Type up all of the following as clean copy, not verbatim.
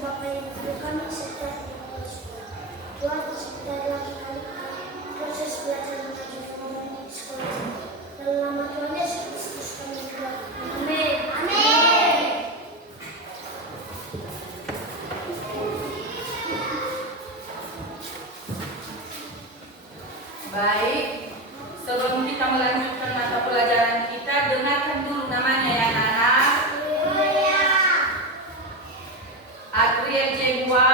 Bapa yang guru kami serta Tuhan sebenarlah kami proses belajar mengaji firman di sekolah ini. Dalam nama Tuhan Yesus Kristus kami berdoa. Amin. Amin. Baik, sebelum kita melanjutkan mata pelajaran kita, dengarkan dulu namanya ya anak-anak. Adriel Jebua,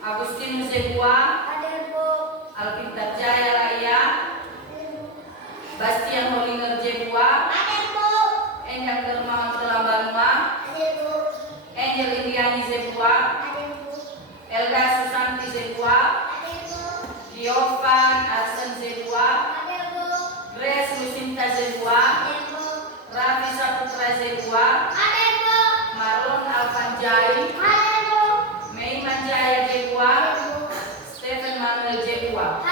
Agustinus Jebua, Alkitab Jaya Raya, Bastian Holiner Jebua, Angel Dermawan Telambanua, Angel Indiani Jebua, Elda Susanti Jebua, Diovan Arsen Jebua, Grace Lucinta Jebua, Raffi Saputra Jebua, Marlon Alfanjai, Mei Manjaya Jebua, Stephen Manuel Jebua.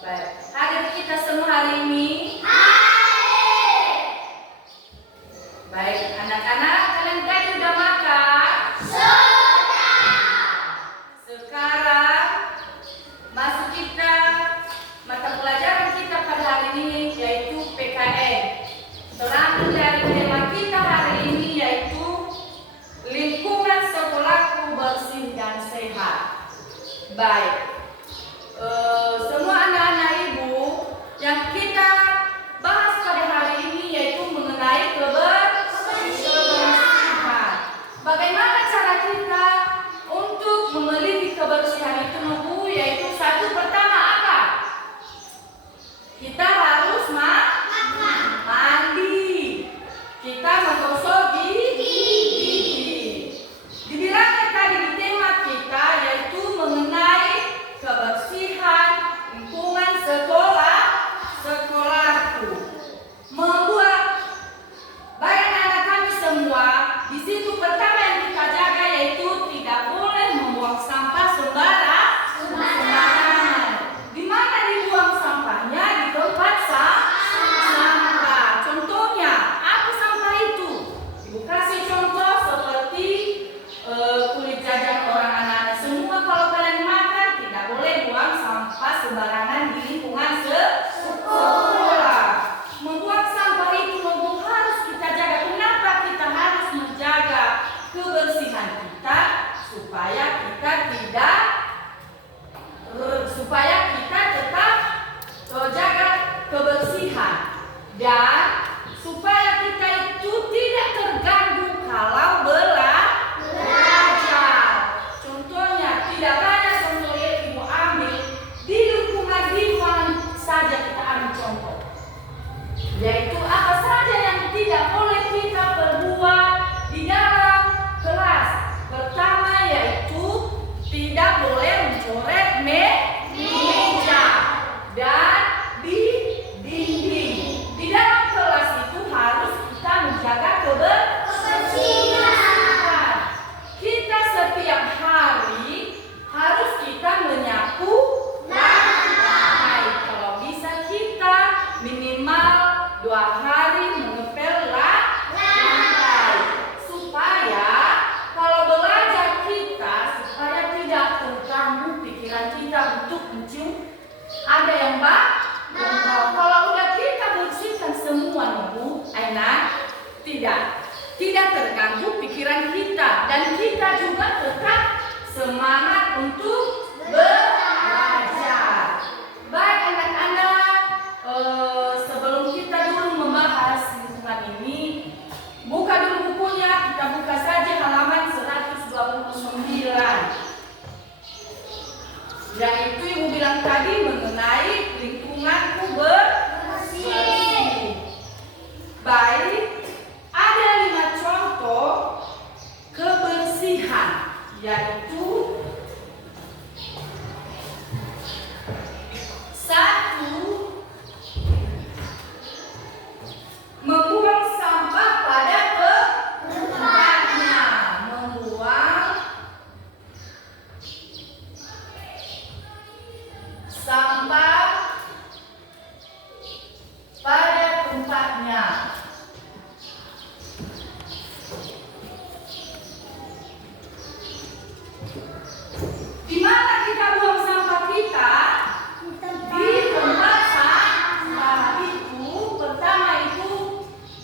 Baik, hadir kita semua hari ini. Baik, anak-anak, kalian tadi udah makan? Sekarang masuk kita mata pelajaran kita pada hari ini yaitu PKN. Terang dari tema kita hari ini yaitu lingkungan sekolahku bersih dan sehat. Baik, semua anak-anak ibu yang kita bahas pada hari ini yaitu mengenai kebersihan. Bagaimana cara kita untuk memiliki kebersihan itu Bu? Yaitu satu, pertama apa? Kita harus mandi. Kita menggosok gigi. Dibilangkan tadi di tema kita yaitu mengenai kebersihan lingkungan sekolahku. Membuat baik anak kami semua, di situ pertama yang kita jaga yaitu tidak boleh membuang sampah sembarangan. Di mana dibuang sampahnya? Di tempat sampah. Contohnya, apa sampah itu? Ibu kasih contoh seperti kulit jajan orang anak-anak semua. Kalau kalian makan, tidak boleh buang sampah sembarangan di lingkungan sekolah. Membuang sampah itu harus kita jaga. Kenapa kita harus menjaga kebersihan kita? Supaya kita tetap terjaga kebersihan dan supaya kita itu tidak terganggu kalau belajar. Contohnya, tidak banyak contoh yang ibu ambil di lingkungan di mana saja kita ambil contoh, yaitu apa saja yang tidak boleh kita perbuat di dalam kelas. Pertama yaitu tidak boleh mencoret meja dan di dinding. Di dalam kelas itu harus kita menjaga kebersihan. Kita setiap hari harus kita menyapu lantai. Kalau bisa kita minimal 2 hari mengepel lantai. Supaya kalau belajar kita supaya tidak terganggu pikiran kita untuk mencium ada yang kalau udah kita bersihkan semua Bu, enak, tidak terganggu pikiran kita dan kita juga tetap semangat untuk belajar. Baik anak-anak, sebelum kita dulu membahas lingkungan ini, buka dulu bukunya, kita buka saja halaman 129. Yaitu ibu bilang tadi mengenai lingkunganku bersih. Baik, ada 5 contoh kebersihan, yaitu 1. Membuang sampah pada tempatnya. Membuang sampah pada tempatnya. Di mana kita buang sampah kita? Di tempat sampah itu. Pertama itu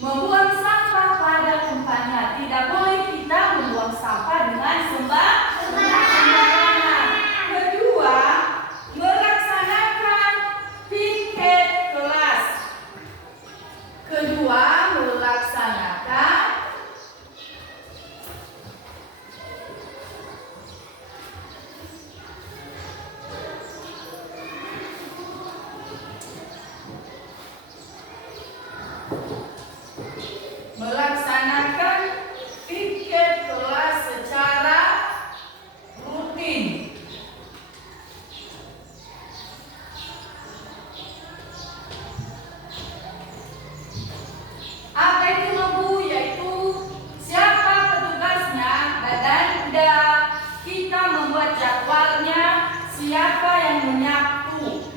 membuang sampah pada tempatnya. Tidak boleh kita membuang sampah dengan sembarangan. Kedua, melaksanakan piket kelas. Kedua, melaksanakan piket kelas secara rutin. Apa itu Bu? Yaitu siapa petugasnya dan kita membuat jadwalnya, siapa yang menyapu,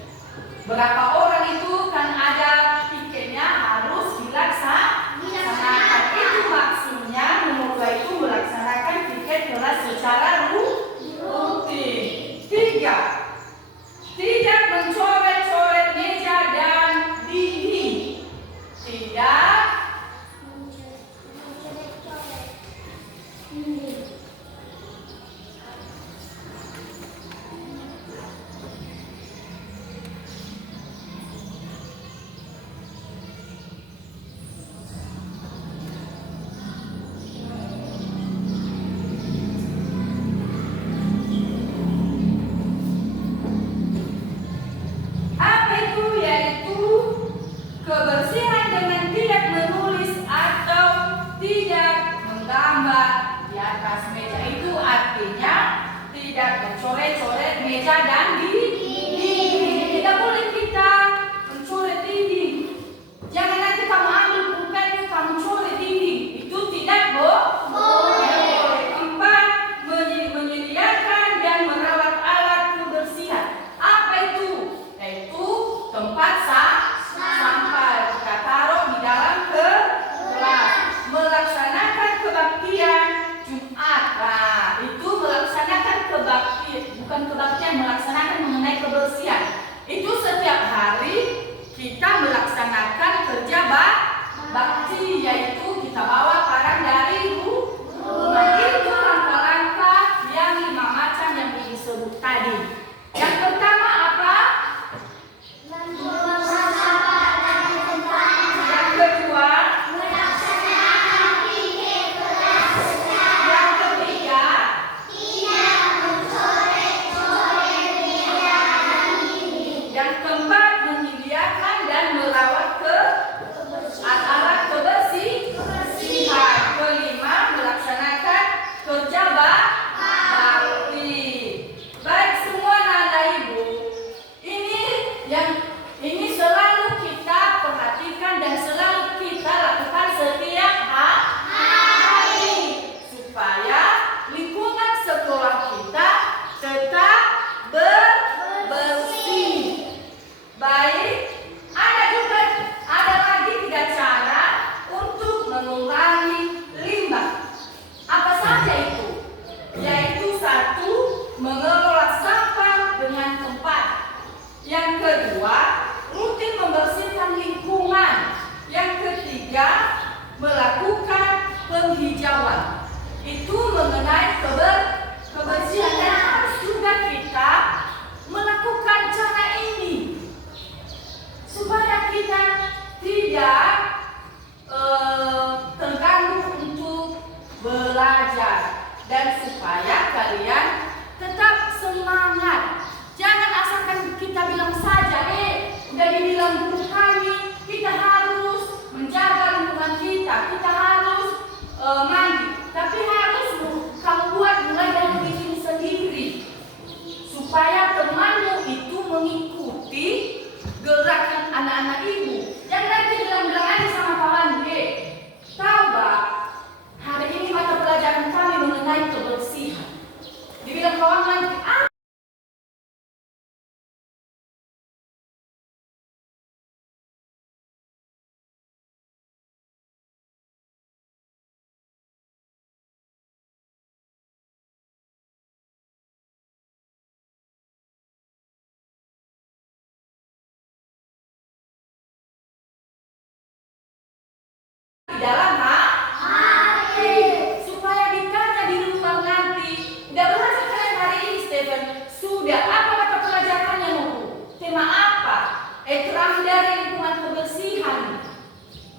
berapa orang itu kan ada piketnya harus dilaksanakan. Itu maksudnya nomor 2 itu melaksanakan piket kelas secara rutin. 3, tidak mencoret-coret meja dan dinding. Tidak kebersihan dengan tidak menulis atau tidak menggambar di atas meja. Itu artinya tidak mencoret-coret meja dan dinding. Tidak boleh kita mencoret dinding. Jangan nanti kamu ambil pulpen kamu coret dinding. Itu tidak boleh. 4, menyediakan dan merawat alat kebersihan. Apa itu? Yaitu tempat sampai kita taruh di dalam kelas. Melaksanakan kebaktian Jumat. Nah, itu melaksanakan kebaktian, bukan kebaktian, melaksanakan mengenai kebersihan. Itu setiap hari kita melaksanakan kerja bakti, yaitu kita bawa barang dari rumah. Itu langkah-langkah yang 5 macam yang disebut tadi. Yang pertama apa? Ini selalu kita perhatikan dan selalu kita lakukan setiap hari supaya lingkungan sekolah kita tetap bersih. Baik, ada lagi 3 cara untuk mengurangi limbah. Apa saja itu? Yaitu 1, mengelola sampah dengan tepat. Yang kedua, rutin membersihkan lingkungan. Yang ketiga, melakukan penghijauan. Itu mengenai kebersihan dan harus juga kita melakukan cara ini supaya kita tidak terganggu untuk belajar dan supaya kalian tetap semangat. Jangan asalkan kita bilang saja, udah dibilang guru kami, kita harus menjaga lingkungan kita harus mandi. Tapi harus kamu buat mulai dari diri sendiri, supaya temanmu itu mengikuti gerakan anak-anak ibu. Jangan nanti bilang-bilang aja sama kawan, tahu Mbak, hari ini mata pelajaran kami mengenai kebersihan. Dibilang kawan nanti, dalam hati. Supaya ditanya di rumah nanti, udah belajar kalian hari ini Stephen? Sudah, apa mata pelajarannya Bu? Tema apa? Terakhir dari lingkungan kebersihan.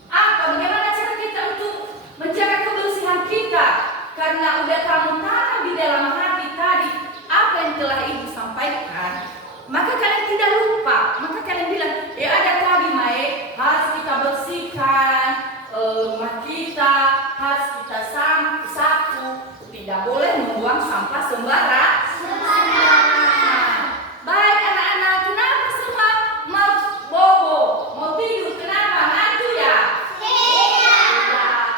Apa? Bagaimana cara kita untuk menjaga kebersihan kita? Karena udah kamu tanam di dalam hati tadi apa yang telah Ibu sampaikan, maka kalian tidak lupa. Maka kalian bilang, ada tadi Mae, harus kita bersihkan rumah kita, harus kita sapu, tidak boleh membuang sampah sembarangan. Baik anak-anak, kenapa semua mau bobo, mau tidur? Kenapa? Ngantuk ya?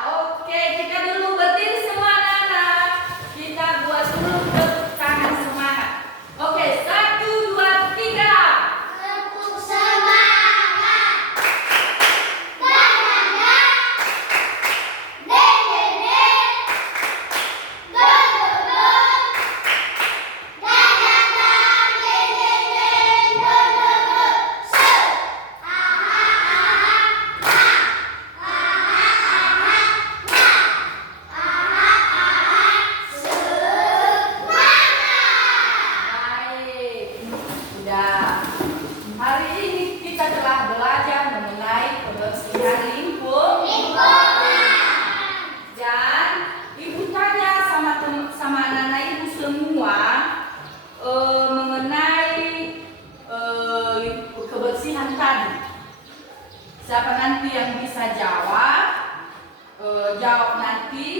Oke, kita dulu berdiri semua anak-anak. Kita buat dulu tepuk tangan semangat. Oke, 1, 2, 3. Tepuk semangat. Dadadad. Dedede. Dododo. Dadadad. Dedede. Dododo. Se. Aha, aha, ha. Aha, aha, ha. Aha, aha, semangat. Baik, sudah. Hari ini kita telah belajar mengenai kebersihan lingkungan. Dan Ibu tanya sama anak-anak Ibu semua mengenai kebersihan tadi. Siapa nanti yang bisa jawab? Jawab nanti.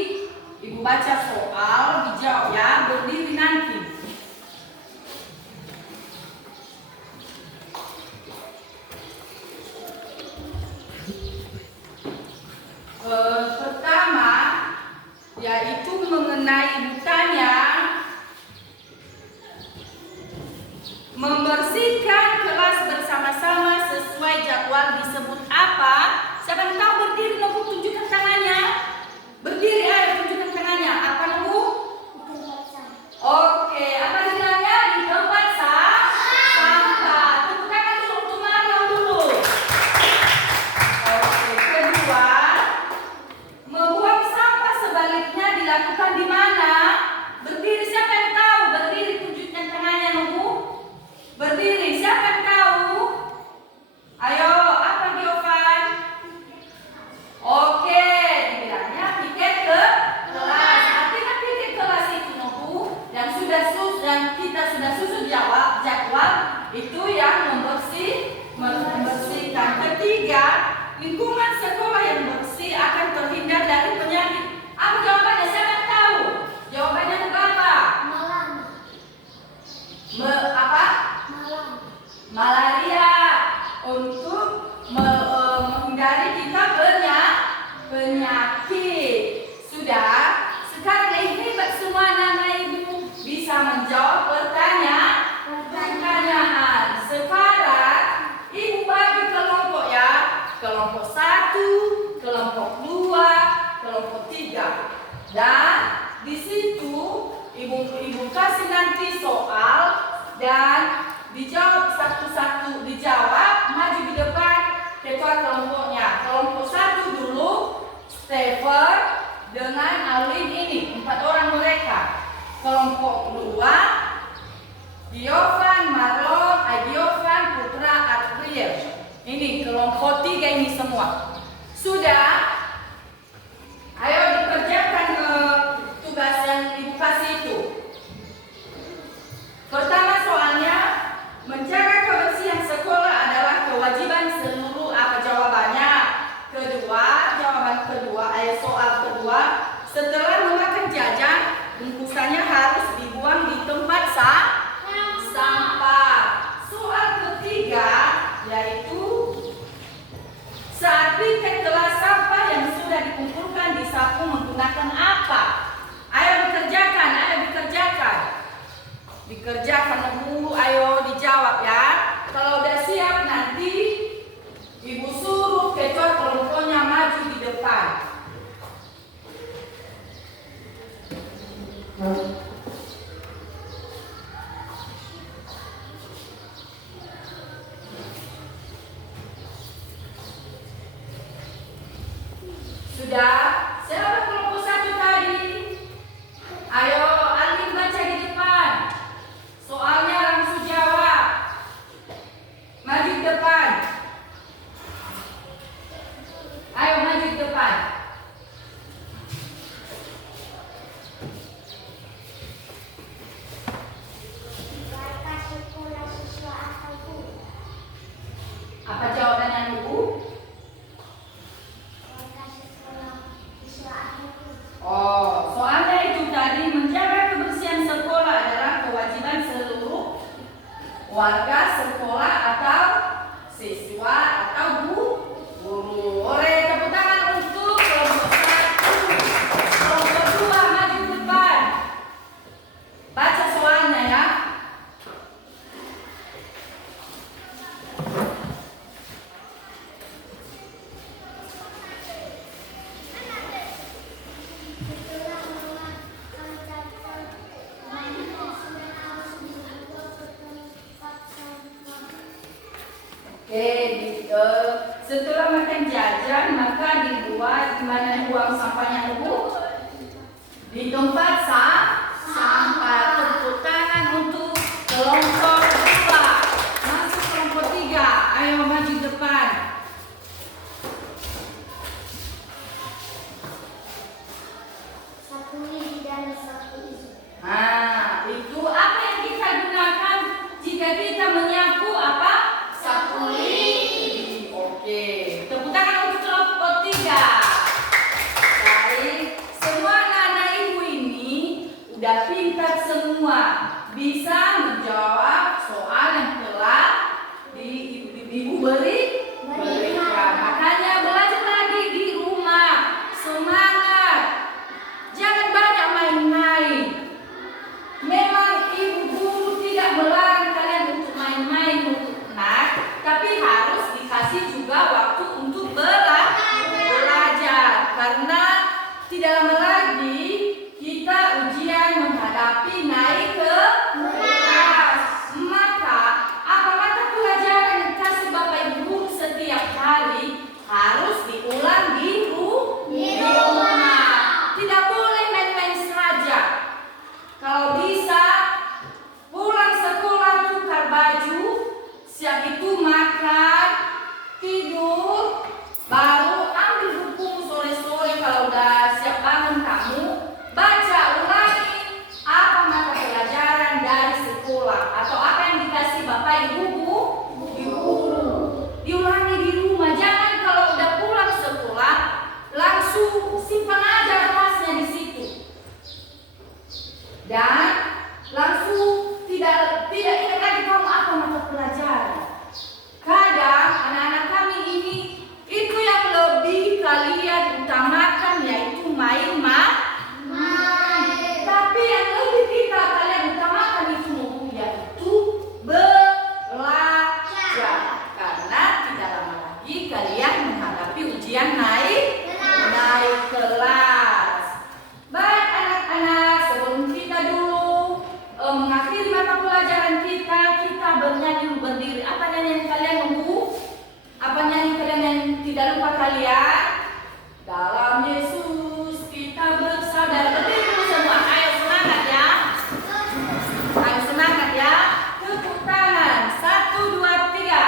Ibu baca soal, dijawab ya. Berdiri nanti. Pertama yaitu mengenai ditanya membersihkan kelas bersama-sama sesuai jadwal disebut apa? Siapa yang tahu berdiri? Nunggu tunjukkan tangannya. Berdiri, ayo tunjukkan tangannya. Apa nunggu? Oke, apa bilangnya? Di tempat sampah. Tepuk tangan dulu untuk Mariam dulu. Oke, kedua, membuang sampah sebaliknya dilakukan di mana? Berdiri, siapa yang tahu? Berdiri, tunjukkan tangannya nunggu. Berdiri, siapa yang tahu? Ayo, apa Diovan? Oke, dibilangnya piket ke kelas. Artinya piket kelas itu nunggu dan kita sudah susun jadwal itu yang membersihkan. Ketiga, lingkungan sekolah yang bersih akan terhindar dari penyakit. Apa jawabannya? Siapa yang tahu? Jawabannya apa? Malam. Malaria. Untuk menghindari kita penyakit. Sudah. Sekarang ini hebat semua anak-anak Ibu bisa menjawab pertanyaan. Sekarang Ibu bagi kelompok ya. Kelompok 1, kelompok 2, kelompok 3. Dan di situ Ibu kasih nanti soal dan dijawab satu-satu. Dijawab, maju di depan ketua kelompoknya. Kelompok 1 dulu, Stephen dengan Alwin ini, 4 orang mereka. Kelompok 2, Diovan, Marlon, Adiovan, Putra, Adriel. Ini kelompok 3 ini semua. Sudah? Ayo dikerjakan tugas yang Ibu kasih itu. Pertama soalnya, menjaga kebersihan sekolah adalah kewajiban seluruh. Apa jawabannya? Jawaban kedua, soal kedua, setelah memakan jajan, bungkusannya harus dibuang di tempat sampah. Soal ketiga yaitu saat piket telah sampai setelah makan jajan maka dibuat mana buang sampahnya Ibu? Di tempat sampah. Tepuk tangan untuk kelompok 2. Masuk kelompok 3. Ayo maju depan. Sapu lidi dan sapu isu. Nah, itu apa yang kita gunakan jika kita menyapu apa? Sapu lidi. Oke, tepuk tangan untuk kelompok 3. Baik, semua anak-anak ibu ini udah pintar semua, bisa menjawab soal yang telah ibu berikan. Makanya belajar lagi di rumah, semangat, jangan banyak main-main. Memang ibu guru tidak melarang kalian untuk main-main untuk nak, tapi harus dikasih juga waktu untuk belajar. Karena tidak lama lagi kita ujian menghadapi naik ke kelas. Maka apa mata pelajaran yang kasih Bapak Ibu guru setiap hari harus diulang di rumah. Tidak boleh main-main saja. Kalau bisa pulang sekolah tukar baju, siap itu makan, tidur, baru ambil buku sore-sore kalau udah siap bangun kamu, baca ulangi apa mata pelajaran dari sekolah atau apa yang dikasih Bapak Ibu guru. Diulangi di rumah, jangan kalau udah pulang sekolah langsung simpan aja kelasnya di situ. Dan langsung tidak ingat lagi kamu apa mata pelajaran. Kadang anak-anak kami ini itu yang lebih kalian utamakan yaitu main. Tapi yang lebih kalian utamakan itu yaitu belajar. Karena tidak lama lagi kalian menghadapi ujian naik kelas. Baik anak-anak, sebelum kita dulu mengakhiri mata pelajaran kita bernyanyi berdiri. Apa nyanyian kalian nunggu? Apa nyanyi kalian yang tidak lupa kalian? Dalam Yesus kita bersandar. Berdiri dulu semua. Ayo semangat ya. Ayo semangat ya. Tepuk tangan. 1, 2, 3.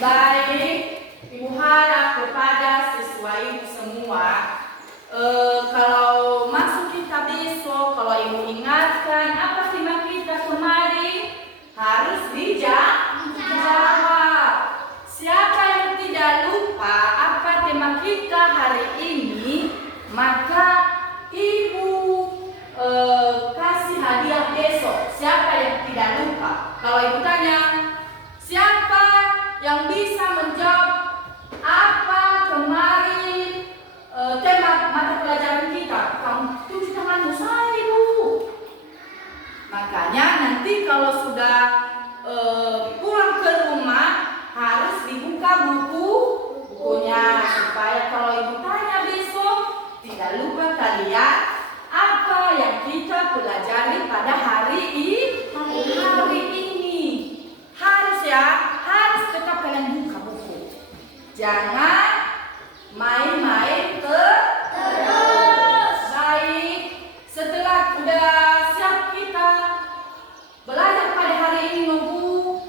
Baik, Ibu harap kepada siswa Ibu semua, kalau masuk kita besok, kalau Ibu ingatkan apa tema kita kemarin, harus dijawab. Siapa yang tidak lupa apa tema kita hari ini, maka Ibu kasih hadiah besok. Siapa yang tidak lupa? Kalau Ibu tanya, siapa yang bisa menjawab apa kemarin tema mata pelajaran kita? Kamu tunjuk tanganmu, saya Ibu. Makanya nanti kalau sudah pulang ke rumah harus dibuka bukunya supaya kalau Ibu tanya besok tidak lupa kalian apa yang kita pelajari pada hari ini. Harus ya, harus tetap kalian buka buku. Jangan main-main terus. Baik, setelah udah siap kita belajar pada hari ini nunggu,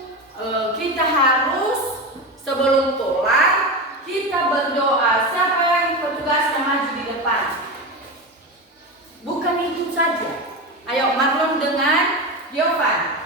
kita harus sebelum pulang kita berdoa. Siapa yang petugasnya maju di depan? Bukan itu saja. Ayo Marlon dengan Yovan.